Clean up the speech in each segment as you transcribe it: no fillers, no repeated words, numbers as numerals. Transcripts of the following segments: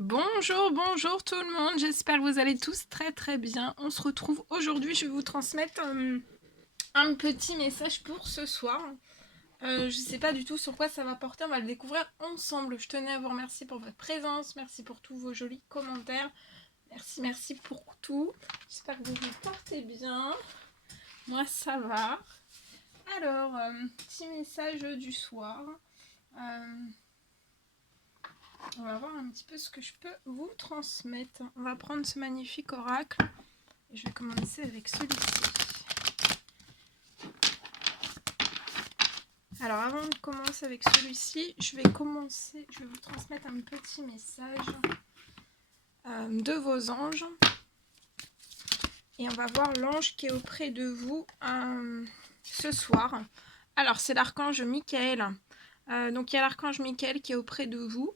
Bonjour, bonjour tout le monde, j'espère que vous allez tous très très bien. On se retrouve aujourd'hui, je vais vous transmettre un petit message pour ce soir. Je ne sais pas du tout sur quoi ça va porter, on va le découvrir ensemble. Je tenais à vous remercier pour votre présence, merci pour tous vos jolis commentaires. Merci pour tout. J'espère que vous vous portez bien. Moi ça va. Alors, petit message du soir. On va voir un petit peu ce que je peux vous transmettre. On va prendre ce magnifique oracle. Et je vais commencer avec celui-ci. Alors avant de commencer avec celui-ci, je vais vous transmettre un petit message de vos anges. Et on va voir l'ange qui est auprès de vous ce soir. Alors c'est l'archange Michael. Donc il y a l'archange Michael qui est auprès de vous.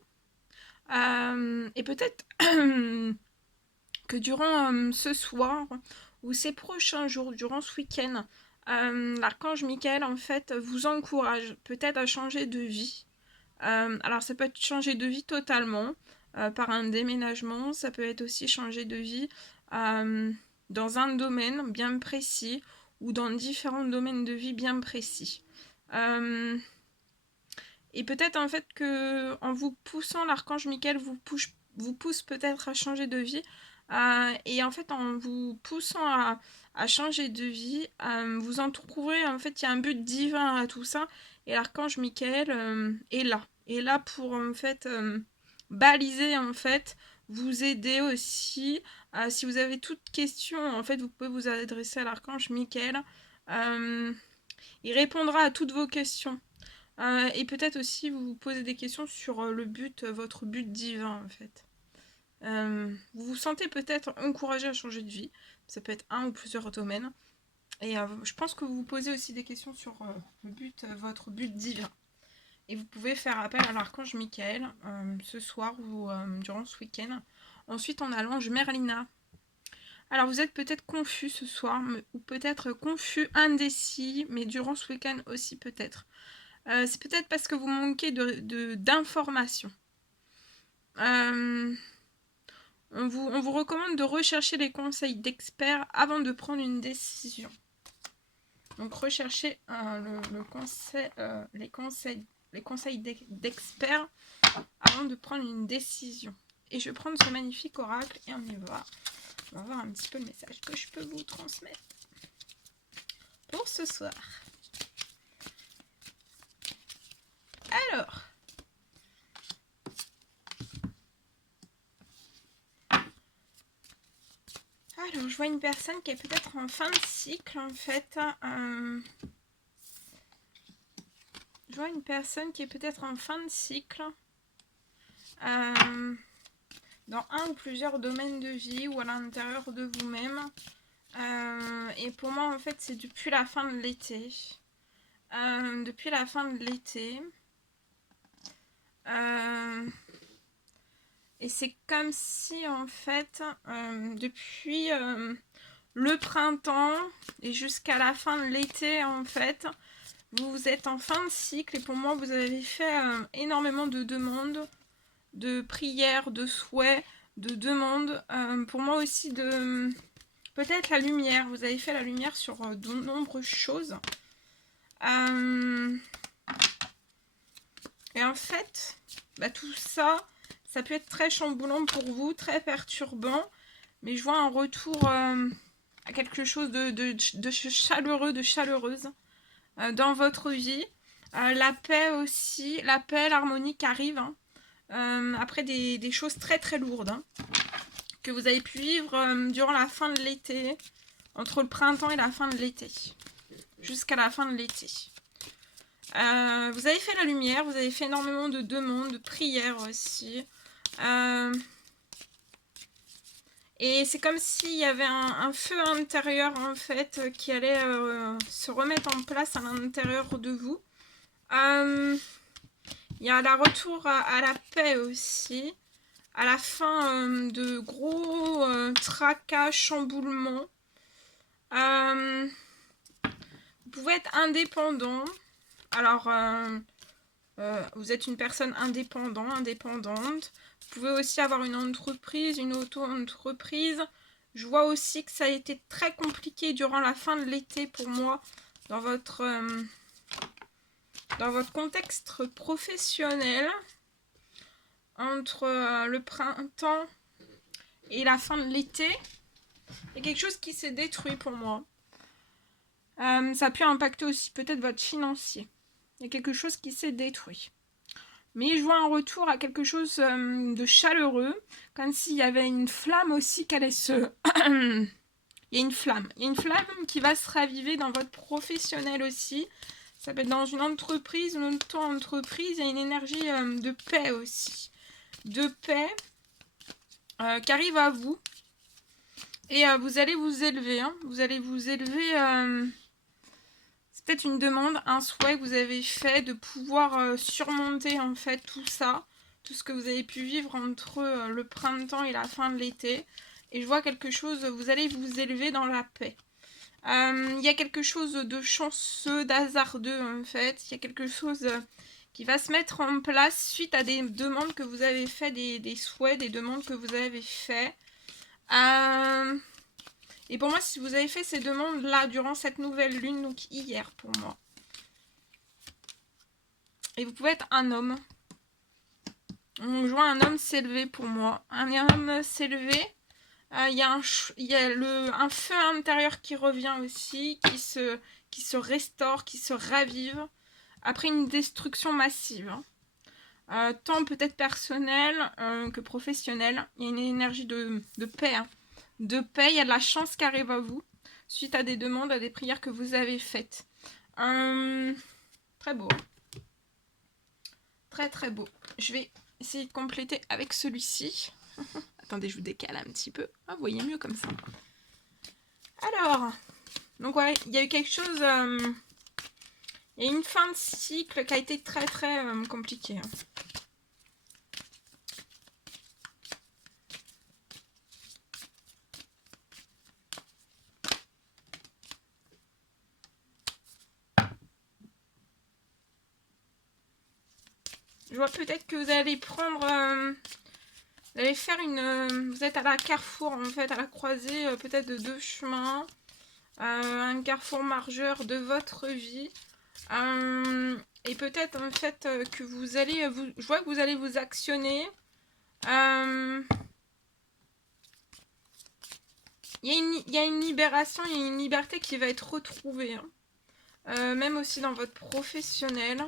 Et peut-être que durant ce soir ou ces prochains jours, durant ce week-end, l'archange Michael en fait vous encourage peut-être à changer de vie. Alors ça peut être changer de vie totalement par un déménagement, ça peut être aussi changer de vie dans un domaine bien précis ou dans différents domaines de vie bien précis. Et peut-être en fait que en vous poussant, l'archange Michael vous pousse peut-être à changer de vie. Et en fait, en vous poussant à changer de vie, vous en trouverez, en fait, il y a un but divin à tout ça. Et l'archange Michael est là pour, en fait, baliser, en fait, vous aider aussi. Si vous avez toute question, en fait, vous pouvez vous adresser à l'archange Michael. Il répondra à toutes vos questions. Et peut-être aussi vous vous posez des questions sur le but, votre but divin, en fait. Vous vous sentez peut-être encouragé à changer de vie. Ça peut être un ou plusieurs domaines. Et je pense que vous vous posez aussi des questions sur le but, votre but divin. Et vous pouvez faire appel à l'archange Michael ce soir ou durant ce week-end. Ensuite, on a l'ange Merlina. Alors, vous êtes peut-être confus ce soir, ou peut-être confus, indécis, mais durant ce week-end aussi peut-être. C'est peut-être parce que vous manquez d'informations. On vous recommande de rechercher les conseils d'experts avant de prendre une décision. Donc recherchez les conseils d'experts avant de prendre une décision. Et je vais prendre ce magnifique oracle et on y va. On va voir un petit peu le message que je peux vous transmettre pour ce soir. Alors, je vois une personne qui est peut-être en fin de cycle, en fait. Je vois une personne qui est peut-être en fin de cycle. Dans un ou plusieurs domaines de vie ou à l'intérieur de vous-même. Et pour moi, en fait, c'est depuis la fin de l'été. Depuis la fin de l'été. Et c'est comme si, en fait, depuis le printemps et jusqu'à la fin de l'été, en fait, vous êtes en fin de cycle. Et pour moi, vous avez fait énormément de demandes, de prières, de souhaits, de demandes. Pour moi aussi, de peut-être la lumière. Vous avez fait la lumière sur de nombreuses choses. Et en fait, tout ça, ça peut être très chamboulant pour vous, très perturbant. Mais je vois un retour à quelque chose de chaleureux, de chaleureuse dans votre vie. La paix aussi, la paix, l'harmonie qui arrive. Après des choses très très lourdes que vous avez pu vivre durant la fin de l'été, entre le printemps et la fin de l'été, jusqu'à la fin de l'été. Vous avez fait la lumière, vous avez fait énormément de demandes, de prières aussi. Et c'est comme s'il y avait un feu intérieur en fait qui allait se remettre en place à l'intérieur de vous. Il y a le retour à la paix aussi, à la fin de gros tracas, chamboulements. Vous pouvez être indépendant. Alors, Vous êtes une personne indépendante. Vous pouvez aussi avoir une entreprise, une auto-entreprise. Je vois aussi que ça a été très compliqué durant la fin de l'été pour moi dans votre contexte professionnel. Entre le printemps et la fin de l'été, il y a quelque chose qui s'est détruit pour moi. Ça a pu impacter aussi peut-être votre financier. Il y a quelque chose qui s'est détruit. Mais je vois un retour à quelque chose de chaleureux, comme s'il y avait une flamme aussi qui allait se... Il y a une flamme qui va se raviver dans votre professionnel aussi. Ça peut être dans une entreprise, une auto-entreprise, il y a une énergie de paix aussi. De paix qui arrive à vous. Et vous allez vous élever. Hein. Vous allez vous élever... C'est peut-être une demande, un souhait que vous avez fait de pouvoir surmonter en fait tout ça. Tout ce que vous avez pu vivre entre le printemps et la fin de l'été. Et je vois quelque chose, vous allez vous élever dans la paix. Il y a quelque chose de chanceux, d'hasardeux en fait. Il y a quelque chose qui va se mettre en place suite à des demandes que vous avez fait, des souhaits, des demandes que vous avez fait. Et pour moi, si vous avez fait ces demandes-là durant cette nouvelle lune, donc hier pour moi. Et vous pouvez être un homme. On voit un homme s'élever pour moi. Un homme s'élever. Il y a un feu intérieur qui revient aussi, qui se restaure, qui se ravive. Après une destruction massive. Tant peut-être personnelle que professionnelle. Il y a une énergie de paix. Hein. De paix, il y a de la chance qui arrive à vous. Suite à des demandes, à des prières que vous avez faites. Très beau. Très très beau. Je vais essayer de compléter avec celui-ci. Attendez, je vous décale un petit peu. Ah, vous voyez mieux comme ça. Alors, donc ouais, il y a eu quelque chose... il y a une fin de cycle qui a été très très compliquée. Hein. Je vois peut-être que vous allez prendre... vous allez faire une... vous êtes à la carrefour, en fait, à la croisée peut-être de deux chemins. Un carrefour majeur de votre vie. Et peut-être, en fait, que vous allez... je vois que vous allez vous actionner. Il y a une libération, il y a une liberté qui va être retrouvée. Hein. Même aussi dans votre professionnel.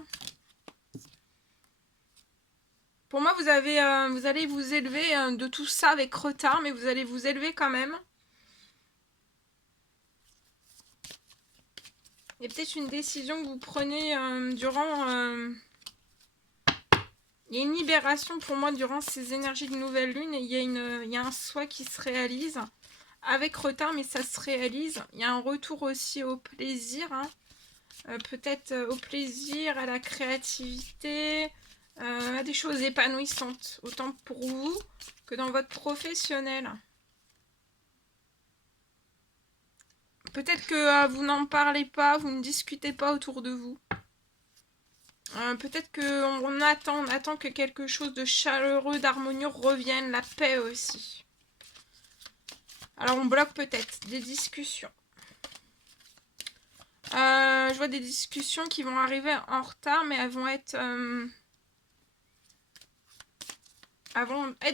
Pour moi, vous allez vous élever de tout ça avec retard, mais vous allez vous élever quand même. Il y a peut-être une décision que vous prenez durant... il y a une libération pour moi durant ces énergies de nouvelle lune. Et il y a un souhait qui se réalise. Avec retard, mais ça se réalise. Il y a un retour aussi au plaisir. Hein. Peut-être au plaisir, à la créativité... à des choses épanouissantes, autant pour vous que dans votre professionnel. Peut-être que vous n'en parlez pas, vous ne discutez pas autour de vous. Peut-être qu'on attend que quelque chose de chaleureux, d'harmonieux revienne, la paix aussi. Alors on bloque peut-être des discussions. Je vois des discussions qui vont arriver en retard, mais elles vont être...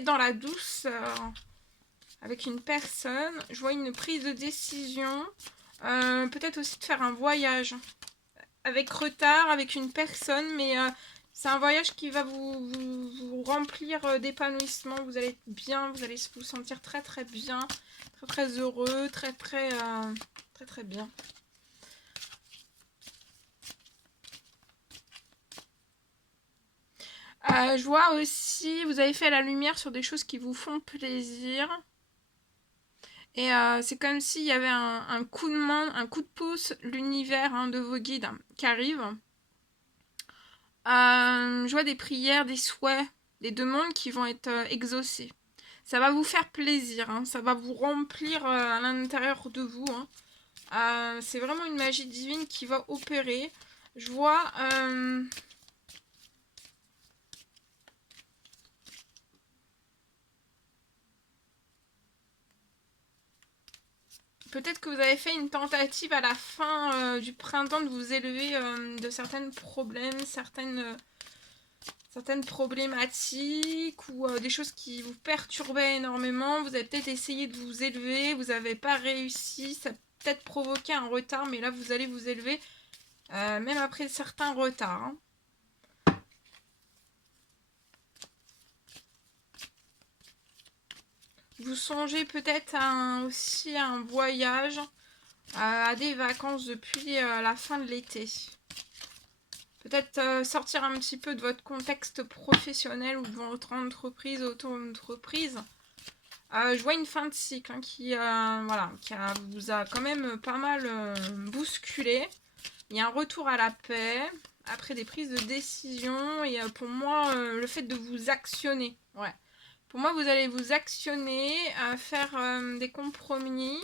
dans la douceur avec une personne. Je vois une prise de décision. Peut-être aussi de faire un voyage avec retard, avec une personne, mais c'est un voyage qui va vous remplir d'épanouissement. Vous allez être bien, vous allez vous sentir très très bien, très très heureux, très très bien. Je vois aussi, vous avez fait la lumière sur des choses qui vous font plaisir. Et c'est comme s'il y avait un coup de main, un coup de pouce, l'univers hein, de vos guides qui arrive. Je vois des prières, des souhaits, des demandes qui vont être exaucées. Ça va vous faire plaisir, hein, ça va vous remplir à l'intérieur de vous. Hein. C'est vraiment une magie divine qui va opérer. Je vois peut-être que vous avez fait une tentative à la fin du printemps de vous élever de certains problèmes, certaines problématiques ou des choses qui vous perturbaient énormément. Vous avez peut-être essayé de vous élever, vous n'avez pas réussi, ça a peut-être provoqué un retard, mais là vous allez vous élever même après certains retards. Hein. Vous songez peut-être aussi à un voyage, à des vacances depuis la fin de l'été. Peut-être sortir un petit peu de votre contexte professionnel ou de votre entreprise, auto-entreprise. Je vois une fin de cycle hein, qui vous a quand même pas mal bousculé. Il y a un retour à la paix après des prises de décision et pour moi le fait de vous actionner. Ouais. Pour moi vous allez vous actionner à faire des compromis.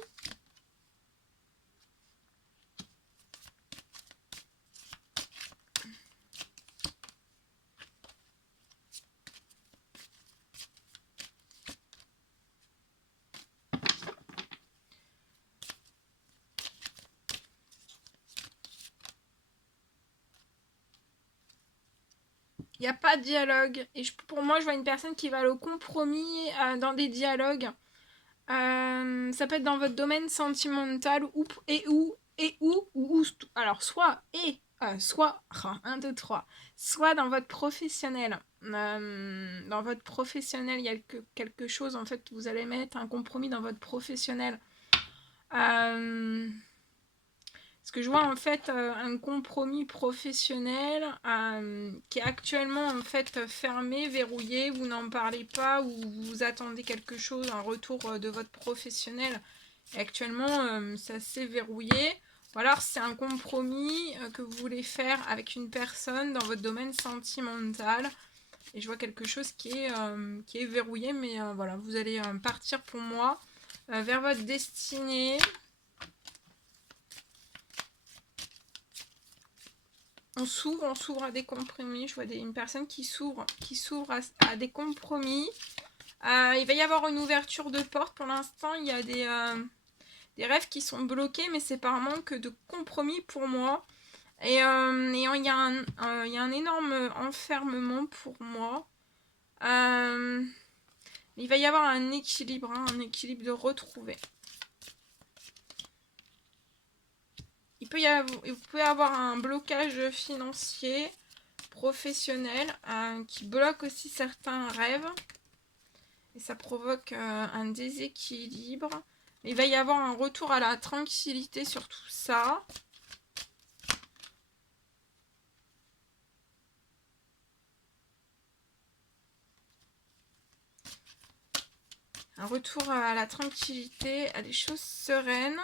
Il n'y a pas de dialogue. Et pour moi, je vois une personne qui va aller au compromis dans des dialogues. Ça peut être dans votre domaine sentimental ou alors soit 1, 2, 3 soit dans votre professionnel. Dans votre professionnel, il y a quelque chose, en fait, vous allez mettre un compromis dans votre professionnel. Parce que je vois en fait un compromis professionnel qui est actuellement en fait fermé, verrouillé, vous n'en parlez pas ou vous attendez quelque chose, un retour de votre professionnel. Et actuellement ça s'est verrouillé. Ou alors c'est un compromis que vous voulez faire avec une personne dans votre domaine sentimental. Et je vois quelque chose qui est verrouillé, mais voilà, vous allez partir pour moi vers votre destinée. On s'ouvre à des compromis. Je vois une personne qui s'ouvre à des compromis. Il va y avoir une ouverture de porte. Pour l'instant, il y a des rêves qui sont bloqués, mais c'est par manque de compromis pour moi. Et il y a un énorme enfermement pour moi. Il va y avoir un équilibre de retrouver. Vous pouvez avoir un blocage financier, professionnel, qui bloque aussi certains rêves. Et ça provoque un déséquilibre. Il va y avoir un retour à la tranquillité sur tout ça. Un retour à la tranquillité, à des choses sereines.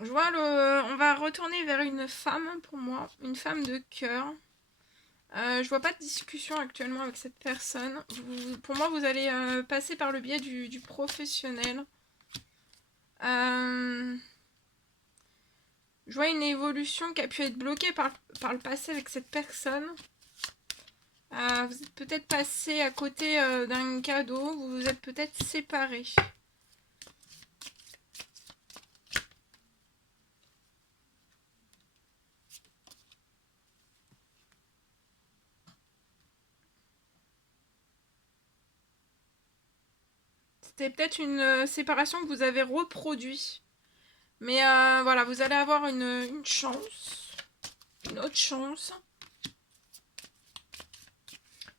Je vois on va retourner vers une femme pour moi, une femme de cœur. Je vois pas de discussion actuellement avec cette personne. Pour moi, vous allez passer par le biais du professionnel. Je vois une évolution qui a pu être bloquée par le passé avec cette personne. Vous êtes peut-être passé à côté d'un cadeau, vous vous êtes peut-être séparés. C'était peut-être une séparation que vous avez reproduit. Mais voilà, vous allez avoir une chance. Une autre chance.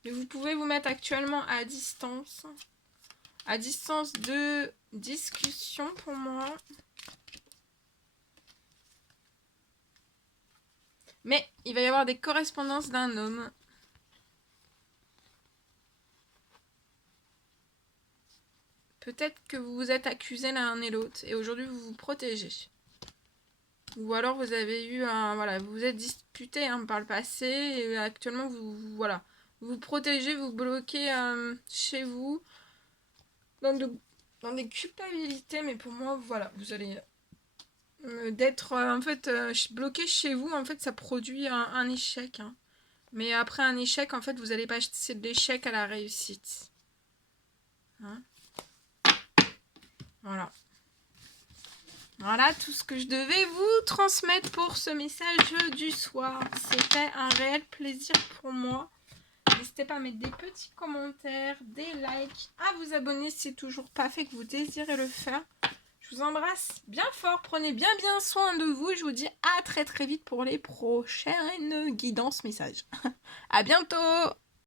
Mais vous pouvez vous mettre actuellement à distance. À distance de discussion pour moi. Mais il va y avoir des correspondances d'un homme. Peut-être que vous vous êtes accusés l'un et l'autre. Et aujourd'hui, vous vous protégez. Ou alors vous avez eu un... Voilà, vous vous êtes disputé par le passé. Et actuellement, vous vous protégez, vous bloquez chez vous. Dans des culpabilités. Mais pour moi, voilà, vous allez d'être en fait bloqué chez vous, en fait, ça produit un échec. Hein. Mais après un échec, en fait, vous allez passer de l'échec à la réussite. Hein. Voilà. Voilà tout ce que je devais vous transmettre pour ce message du soir. C'était un réel plaisir pour moi. N'hésitez pas à mettre des petits commentaires, des likes, à vous abonner si c'est toujours pas fait, que vous désirez le faire. Je vous embrasse bien fort, prenez bien soin de vous et je vous dis à très vite pour les prochaines guidances messages. À bientôt!